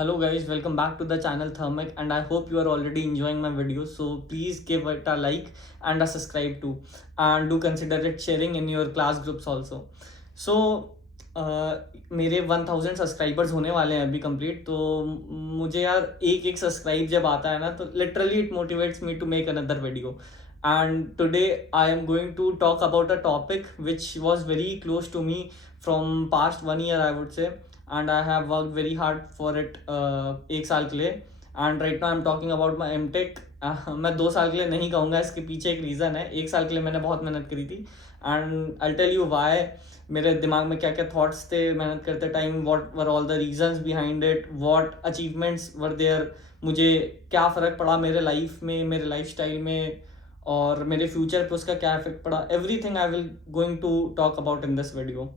Hello guys, welcome back to the channel Thermic, and I hope you are already enjoying my videos. So please give it a like and a subscribe too, and do consider it sharing in your class groups also. So मेरे 1000 subscribers होने वाले हैं अभी complete, तो मुझे यार एक एक सब्सक्राइब जब आता है ना तो literally it motivates me to make another video. And today I am going to talk about a topic which was very close to me from past 1 year, I would say, and I have worked very hard for it एक साल के लिए. And right now I'm talking about my M.Tech. मैं 2 साल के लिए नहीं कहूँगा, इसके पीछे एक रीज़न है. एक साल के लिए मैंने बहुत मेहनत करी थी, and I tell you why. मेरे दिमाग में क्या क्या थॉट्स थे मेहनत करते time, what were all the reasons behind it, what achievements were there, मुझे क्या फ़र्क पड़ा मेरे लाइफ में, मेरे लाइफस्टाइल में, और मेरे फ्यूचर पे उसका क्या इफेक्ट पड़ा. Everything I will going to talk about in this video.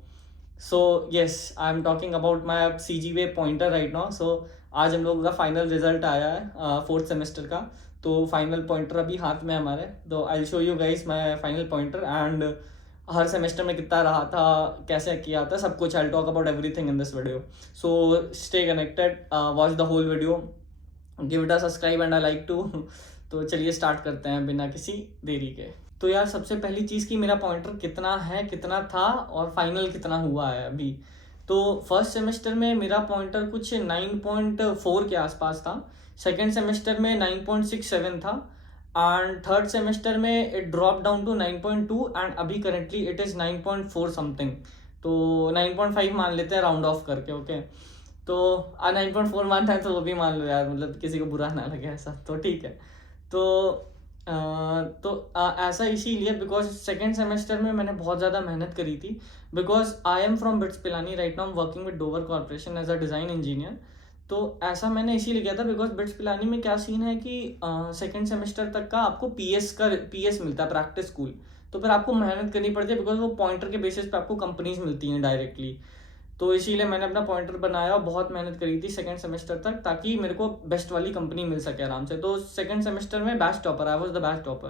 So yes, I am talking about my CGPA pointer right now. सो आज हम लोगों का फाइनल रिजल्ट आया है 4th सेमेस्टर का. तो फाइनल पॉइंटर अभी हाथ में हमारे, तो I show you guys my final pointer, and हर सेमेस्टर में कितना रहा था, कैसे किया था, सब कुछ. I talk about everything in this video. So stay connected, watch the whole video, give it a subscribe and I like to. तो चलिए स्टार्ट करते हैं बिना किसी देरी के. तो यार सबसे पहली चीज़ कि मेरा पॉइंटर कितना है, कितना था, और फाइनल कितना हुआ है अभी. तो फर्स्ट सेमेस्टर में मेरा पॉइंटर कुछ 9.4 के आसपास था. सेकेंड सेमेस्टर में 9.67 था, एंड थर्ड सेमेस्टर में it drop down to 9.2, and अभी करेंटली इट इज़ 9.4 समथिंग. तो 9.5 मान लेते हैं राउंड ऑफ करके. ओके, तो 9.4 मानना है तो वो भी मान लो यार, मतलब किसी को बुरा ना लगे ऐसा, तो ठीक है. तो ऐसा इसीलिए बिकॉज सेकेंड सेमेस्टर में मैंने बहुत ज़्यादा मेहनत करी थी. Because I am from BITS Pilani right now, working with Dover Corporation as a design engineer. तो ऐसा मैंने इसीलिए किया था बिकॉज बिट्स पिलानी में क्या सीन है कि सेकेंड सेमेस्टर तक का आपको पीएस मिलता है, प्रैक्टिस स्कूल. तो फिर आपको मेहनत करनी पड़ती है बिकॉज वो पॉइंटर के बेसिस पे आपको कंपनीज मिलती हैं डायरेक्टली. तो इसीलिए मैंने अपना पॉइंटर बनाया और बहुत मेहनत करी थी सेकंड सेमेस्टर तक, ताकि मेरे को बेस्ट वाली कंपनी मिल सके आराम से. तो सेकंड सेमेस्टर में batch topper, I was the batch topper.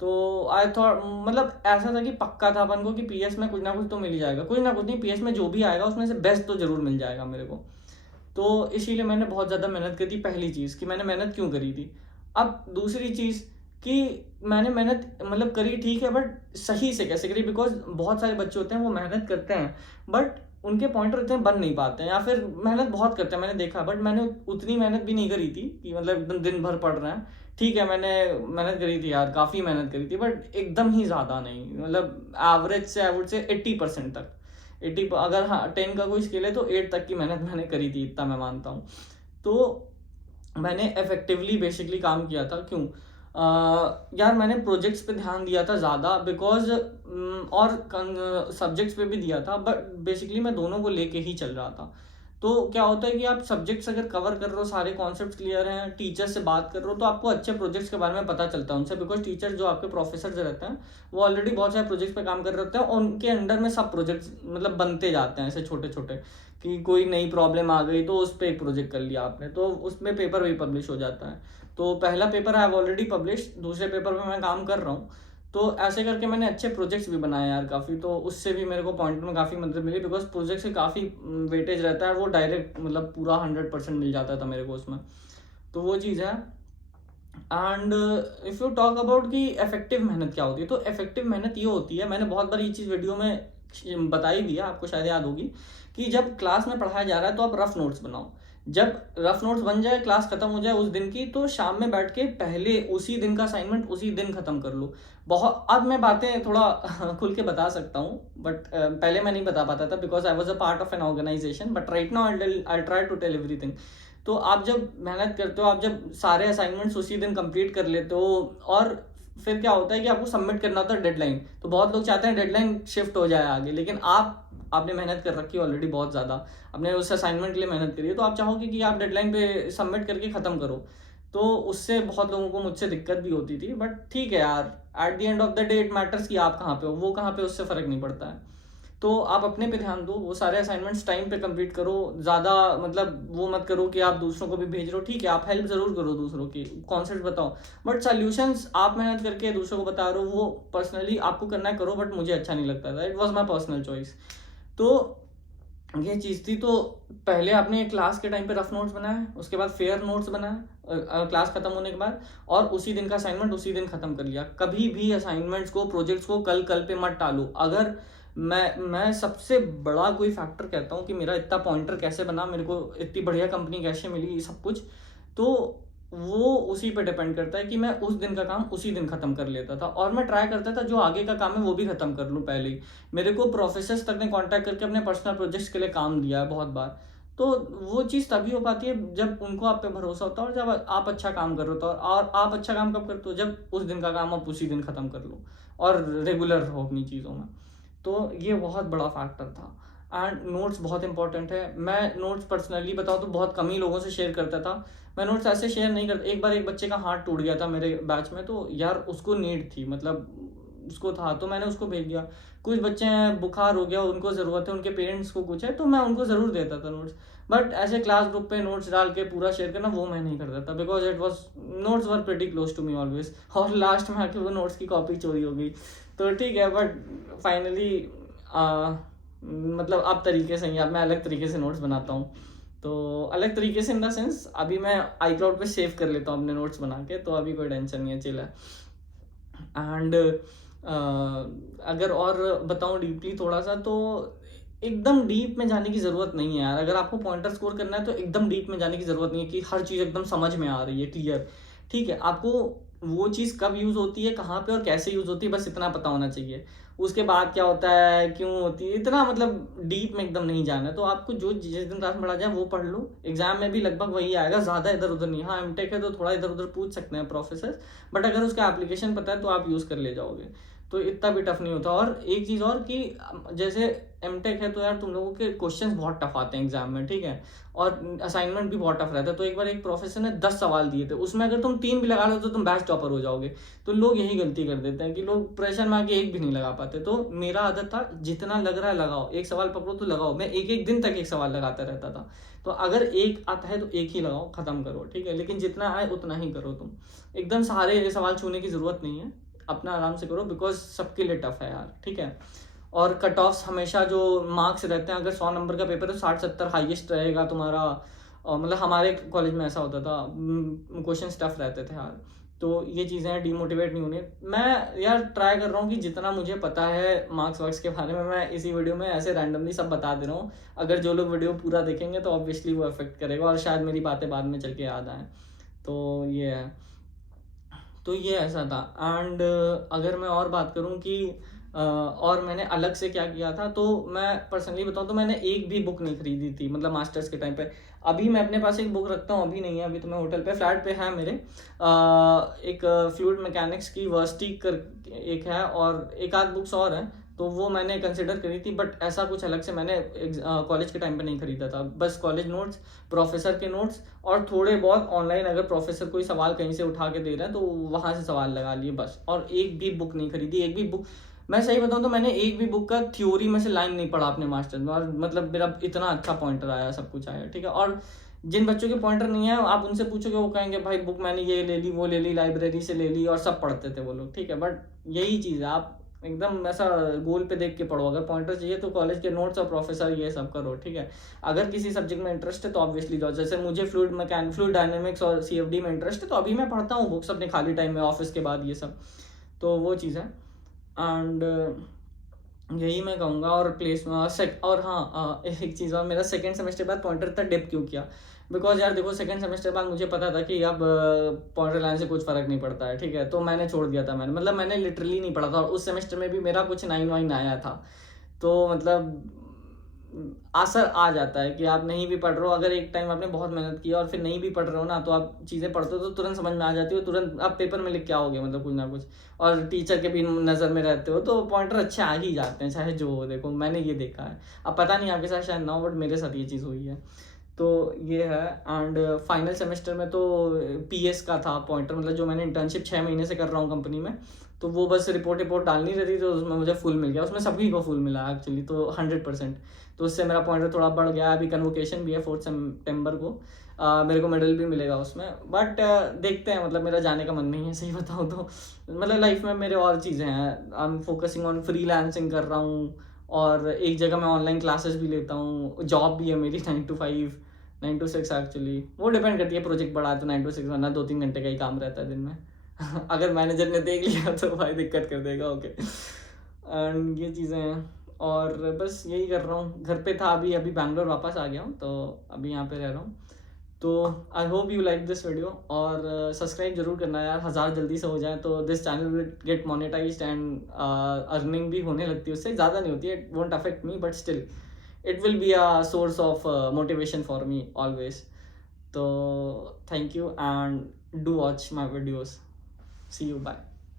तो आई थॉट, मतलब ऐसा था कि पक्का था अपन को कि पीएस में कुछ ना कुछ तो मिल ही जाएगा, कुछ ना कुछ नहीं, पीएस में जो भी आएगा उसमें से बेस्ट तो जरूर मिल जाएगा मेरे को. तो इसीलिए मैंने बहुत ज़्यादा मेहनत करी थी. पहली चीज़ कि मैंने मेहनत क्यों करी थी. अब दूसरी चीज़ कि मैंने मेहनत मतलब करी ठीक है, बट सही से कैसे करी. बिकॉज बहुत सारे बच्चे होते हैं वो मेहनत करते हैं बट उनके पॉइंटर इतने बन नहीं पाते हैं, या फिर मेहनत बहुत करते हैं मैंने देखा, बट मैंने उतनी मेहनत भी नहीं करी थी कि मतलब एकदम दिन भर पढ़ रहे हैं. ठीक है, मैंने मेहनत करी थी यार, काफ़ी मेहनत करी थी, बट एकदम ही ज़्यादा नहीं. मतलब एवरेज से आई वुड से 80% तक. 80, अगर हाँ 10 का कोई स्केल है तो 8 तक की मेहनत मैंने करी थी, इतना मैं मानता हूँ. तो मैंने इफेक्टिवली बेसिकली काम किया था. क्यों? यार मैंने प्रोजेक्ट्स पे ध्यान दिया था ज़्यादा, बिकॉज और सब्जेक्ट्स पे भी दिया था, बट बेसिकली मैं दोनों को लेके ही चल रहा था. तो क्या होता है कि आप सब्जेक्ट्स अगर कवर कर रहे हो, सारे कॉन्सेप्ट्स क्लियर हैं, टीचर से बात कर रहे हो, तो आपको अच्छे प्रोजेक्ट्स के बारे में पता चलता है उनसे. बिकॉज टीचर जो आपके प्रोफेसर जो रहते हैं वो ऑलरेडी बहुत सारे प्रोजेक्ट्स पे काम कर रहे होते हैं, और उनके अंडर में सब प्रोजेक्ट्स मतलब बनते जाते हैं ऐसे छोटे छोटे, कि कोई नई प्रॉब्लम आ गई तो उस पर एक प्रोजेक्ट कर लिया आपने, तो उसमें पेपर भी पब्लिश हो जाता है. तो पहला paper I have already publish, दूसरे पेपर पे मैं काम कर रहा हूँ. तो ऐसे करके मैंने अच्छे प्रोजेक्ट्स भी बनाए यार काफ़ी, तो उससे भी मेरे को पॉइंट में काफ़ी मदद मिली. बिकॉज प्रोजेक्ट से काफ़ी वेटेज रहता है, वो डायरेक्ट मतलब पूरा 100% मिल जाता था मेरे को उसमें. तो वो चीज़ है. And if you talk about कि इफेक्टिव मेहनत क्या होती है, तो इफेक्टिव मेहनत ये होती है, मैंने बहुत बार ये चीज़ वीडियो में बताई भी है, आपको शायद याद होगी, कि जब क्लास में पढ़ाया जा रहा है तो आप रफ नोट्स बनाओ. जब रफ नोट्स बन जाए, क्लास खत्म हो जाए उस दिन की, तो शाम में बैठ के पहले उसी दिन का असाइनमेंट उसी दिन खत्म कर लो. बहुत अब मैं बातें थोड़ा खुल के बता सकता हूँ, बट पहले मैं नहीं बता पाता था because I was a part of an organization. But right now I try to tell everything. तो आप जब मेहनत करते हो, आप जब सारे असाइनमेंट्स उसी दिन कंप्लीट कर लेते हो, और फिर क्या होता है कि आपको सबमिट करना होता है डेडलाइन. तो बहुत लोग चाहते हैं डेडलाइन शिफ्ट हो जाए आगे, लेकिन आपने मेहनत कर रखी है ऑलरेडी बहुत ज़्यादा, आपने उस असाइनमेंट के लिए मेहनत करी है, तो आप चाहोगे कि आप डेडलाइन पे सबमिट करके ख़त्म करो. तो उससे बहुत लोगों को मुझसे दिक्कत भी होती थी, बट ठीक है यार, at the end of the day it matters कि आप कहाँ पे हो, वो कहाँ पे, उससे फ़र्क नहीं पड़ता है. तो आप अपने पे ध्यान दो, वो सारे असाइनमेंट्स टाइम पे कंप्लीट करो. ज़्यादा मतलब वो मत करो कि आप दूसरों को भी भेज रहे हो. ठीक है, आप हेल्प ज़रूर करो दूसरों की, कॉन्सेप्ट बताओ, बट सॉल्यूशंस आप मेहनत करके दूसरों को बता रहे हो, वो पर्सनली आपको करना है करो, बट मुझे अच्छा नहीं लगता था. It was my personal choice. तो ये चीज़ थी। तो पहले आपने क्लास के टाइम पे रफ नोट्स बनाए, उसके बाद फेयर नोट्स बनाए क्लास खत्म होने के बाद, और उसी दिन का असाइनमेंट उसी दिन खत्म कर लिया। कभी भी असाइनमेंट्स को, प्रोजेक्ट्स को कल पे मत टालो। अगर मैं सबसे बड़ा कोई फैक्टर कहता हूँ कि मेरा इतना पॉइंटर कैसे बना, मेरे को इतनी बढ़िया कंपनी कैसे मिली, ये सब कुछ, तो वो उसी पे डिपेंड करता है कि मैं उस दिन का काम उसी दिन खत्म कर लेता था, और मैं ट्राई करता था जो आगे का काम है वो भी खत्म कर लूँ पहले ही। मेरे को प्रोफेसर्स तक ने कांटेक्ट करके अपने पर्सनल प्रोजेक्ट्स के लिए काम दिया है बहुत बार। तो वो चीज़ तभी हो पाती है जब उनको आप पे भरोसा होता है, और जब आप अच्छा काम कर रहे हो। और आप अच्छा काम कब करते हो, जब उस दिन का काम आप उसी दिन खत्म कर लो और रेगुलर हो अपनी चीज़ों में। तो ये बहुत बड़ा फैक्टर था। एंड नोट्स बहुत इंपॉर्टेंट है। मैं नोट्स पर्सनली बताऊँ तो बहुत कम ही लोगों से शेयर करता था। मैं नोट्स ऐसे शेयर नहीं करता। एक बार एक बच्चे का हाथ टूट गया था मेरे बैच में, तो यार उसको नीड थी, मतलब उसको था, तो मैंने उसको भेज दिया। कुछ बच्चे हैं बुखार हो गया, उनको ज़रूरत है, उनके पेरेंट्स को कुछ है, तो मैं उनको ज़रूर देता था नोट्स। बट ऐसे क्लास ग्रुप पे नोट्स डाल के पूरा शेयर करना, वो मैं नहीं करता था, because it was notes were pretty close to me always. और लास्ट में आके वो नोट्स की कॉपी चोरी हो गई। तो ठीक है, बट फाइनली मतलब अब तरीके से ही, अब मैं अलग तरीके से नोट्स बनाता हूँ। तो अलग तरीके से इन द सेंस, अभी मैं आई क्लाउड पे सेव कर लेता हूँ अपने नोट्स बना के, तो अभी कोई टेंशन नहीं है, चिल है। एंड अगर और बताऊँ डीपली थोड़ा सा, तो एकदम डीप में जाने की ज़रूरत नहीं है यार। अगर आपको पॉइंटर स्कोर करना है तो एकदम डीप में जाने की ज़रूरत नहीं है कि हर चीज़ एकदम समझ में आ रही है क्लियर। ठीक है, आपको वो चीज़ कब यूज़ होती है, कहाँ पे और कैसे यूज़ होती है, बस इतना पता होना चाहिए। उसके बाद क्या होता है, क्यों होती है, इतना मतलब डीप में एकदम नहीं जाना है। तो आपको जो जिस दिन क्लास में पढ़ा जाए वो पढ़ लो, एग्जाम में भी लगभग वही आएगा, ज़्यादा इधर उधर नहीं। हाँ, एमटेक है तो थोड़ा इधर उधर पूछ सकते हैं प्रोफेसर, बट अगर उसका एप्लीकेशन पता है तो आप यूज़ कर ले जाओगे, तो इतना भी टफ नहीं होता। और एक चीज़ और कि जैसे एमटेक है तो यार तुम लोगों के क्वेश्चंस बहुत टफ आते हैं एग्जाम में, ठीक है, और असाइनमेंट भी बहुत टफ रहता है। तो एक बार एक प्रोफेसर ने 10 सवाल दिए थे, उसमें अगर तुम 3 भी लगा लो तो तुम बैच टॉपर हो जाओगे। तो लोग यही गलती कर देते हैं कि लोग प्रेशर में आके एक भी नहीं लगा पाते। तो मेरा आदत था जितना लग रहा है लगाओ, एक सवाल पकड़ो तो लगाओ। मैं एक एक दिन तक एक सवाल लगाता रहता था। तो अगर एक आता है तो एक ही लगाओ, खत्म करो, ठीक है, लेकिन जितना आए उतना ही करो। तुम एकदम सारे सवाल छूने की जरूरत नहीं है, अपना आराम से करो, बिकॉज सबके लिए टफ है यार, ठीक है। और कट ऑफ्स हमेशा जो मार्क्स रहते हैं, अगर 100 नंबर का पेपर है तो 60-70 हाईएस्ट रहेगा तुम्हारा। मतलब हमारे कॉलेज में ऐसा होता था, क्वेश्चन टफ रहते थे यार। तो ये चीज़ें हैं, डीमोटिवेट नहीं होनी। मैं यार ट्राई कर रहा हूँ कि जितना मुझे पता है मार्क्स वार्क्स के बारे में, मैं इसी वीडियो में ऐसे रैंडमली सब बता दे रहा हूँ। अगर जो लोग वीडियो पूरा देखेंगे तो ऑब्वियसली वो अफेक्ट करेगा, और शायद मेरी बातें बाद में चल के याद आएँ। तो ये है। तो ये ऐसा था। एंड अगर मैं और बात करूँ कि और मैंने अलग से क्या किया था, तो मैं पर्सनली बताऊँ तो मैंने एक भी बुक नहीं खरीदी थी, मतलब मास्टर्स के टाइम पे। अभी मैं अपने पास एक बुक रखता हूँ, अभी नहीं है, अभी तो मैं होटल पे फ्लैट पे है मेरे। एक फ्लूइड मैकेनिक्स की वर्स्टिक कर एक है, और एक आध बुक्स और हैं, तो वो मैंने कंसिडर करी थी। बट ऐसा कुछ अलग से मैंने कॉलेज के टाइम पे नहीं खरीदा था। बस कॉलेज नोट्स, प्रोफेसर के नोट्स, और थोड़े बहुत ऑनलाइन अगर प्रोफेसर कोई सवाल कहीं से उठा के दे रहे हैं तो वहाँ से सवाल लगा लिए बस। और एक भी बुक नहीं खरीदी, एक भी बुक, मैं सही बताऊँ तो मैंने एक भी बुक का थ्योरी में से लाइन नहीं पढ़ा अपने मास्टर में, और मतलब मेरा इतना अच्छा पॉइंटर आया, सब कुछ आया, ठीक है। और जिन बच्चों के पॉइंटर नहीं है, आप उनसे पूछोगे वो कहेंगे भाई बुक मैंने ये ले ली, वो ले ली, लाइब्रेरी से ले ली, और सब पढ़ते थे वो लोग, ठीक है। बट यही चीज़ है, आप एकदम ऐसा गोल पे देख के पढ़ो। अगर पॉइंटर चाहिए तो कॉलेज के नोट्स और प्रोफेसर ये सब करो, ठीक है। अगर किसी सब्जेक्ट में इंटरेस्ट है तो ऑब्वियसली जाओ, जैसे मुझे फ्लूइड डायनेमिक्स और सीएफडी में इंटरेस्ट है, तो अभी मैं पढ़ता हूँ बुक्स अपने खाली टाइम में, ऑफिस के बाद, ये सब। तो वो चीज़ है। एंड यही मैं कहूँगा। और और हाँ, एक चीज़ और, मेरा सेकेंड सेमेस्टर बाद पॉइंटर इतना डिप क्यों किया, बिकॉज यार देखो सेकंड सेमेस्टर बाद मुझे पता था कि अब पॉइंटर लाने से कुछ फ़र्क नहीं पड़ता है, ठीक है। तो मैंने छोड़ दिया था, मतलब मैंने लिटरली नहीं पढ़ा था, और उस सेमेस्टर में भी मेरा कुछ 9 वाइन आया था। तो मतलब असर आ जाता है कि आप नहीं भी पढ़ रहे हो, अगर एक टाइम आपने बहुत मेहनत की और फिर नहीं भी पढ़ रहे हो ना, तो आप चीज़ें पढ़ते हो तो तुरंत समझ में आ जाती हो, तुरंत आप पेपर में लिख के आओगे, मतलब कुछ ना कुछ, और टीचर के भी नज़र में रहते हो, तो पॉइंटर अच्छे आ ही जाते हैं, चाहे जो हो। देखो मैंने ये देखा है, अब पता नहीं आपके साथ शायद ना हो, बट मेरे साथ ये चीज़ हुई है। तो ये है। एंड फाइनल सेमेस्टर में तो पीएस का था पॉइंटर, मतलब जो मैंने इंटर्नशिप 6 महीने से कर रहा हूँ कंपनी में, तो वो बस रिपोर्ट डालनी रहती, तो उसमें मुझे फुल मिल गया, उसमें सभी को फुल मिला एक्चुअली, तो 100%। तो उससे मेरा पॉइंटर थोड़ा बढ़ गया। अभी कन्वोकेशन भी है 4 सितंबर को, मेरे को मेडल भी मिलेगा उसमें। बट देखते हैं, मतलब मेरा जाने का मन नहीं है सही बताऊँ तो। मतलब लाइफ में मेरे और चीज़ें हैं, I am focusing on freelancing कर रहा हूँ, और एक जगह मैं ऑनलाइन क्लासेस भी लेता हूँ, जॉब भी है मेरी 9 to 5, 9 to 6 एक्चुअली। वो डिपेंड करती है, प्रोजेक्ट बड़ा है तो 9 to 6, वरना 2-3 घंटे का ही काम रहता है दिन में। अगर मैनेजर ने देख लिया तो भाई दिक्कत कर देगा। ओके, एंड ये चीज़ें हैं, और बस यही कर रहा हूँ। घर पे था, अभी अभी बैंगलोर वापस आ गया हूँ, तो अभी यहाँ पे रह रहा हूँ। तो I hope you like this video, और सब्सक्राइब जरूर करना यार, 1000 जल्दी से हो जाए तो this channel will get monetized, and earning भी होने लगती है उससे। ज़्यादा नहीं होती है, it won't affect me, but still it will be a source of motivation for me always. तो thank you, and do watch my videos. See you, bye.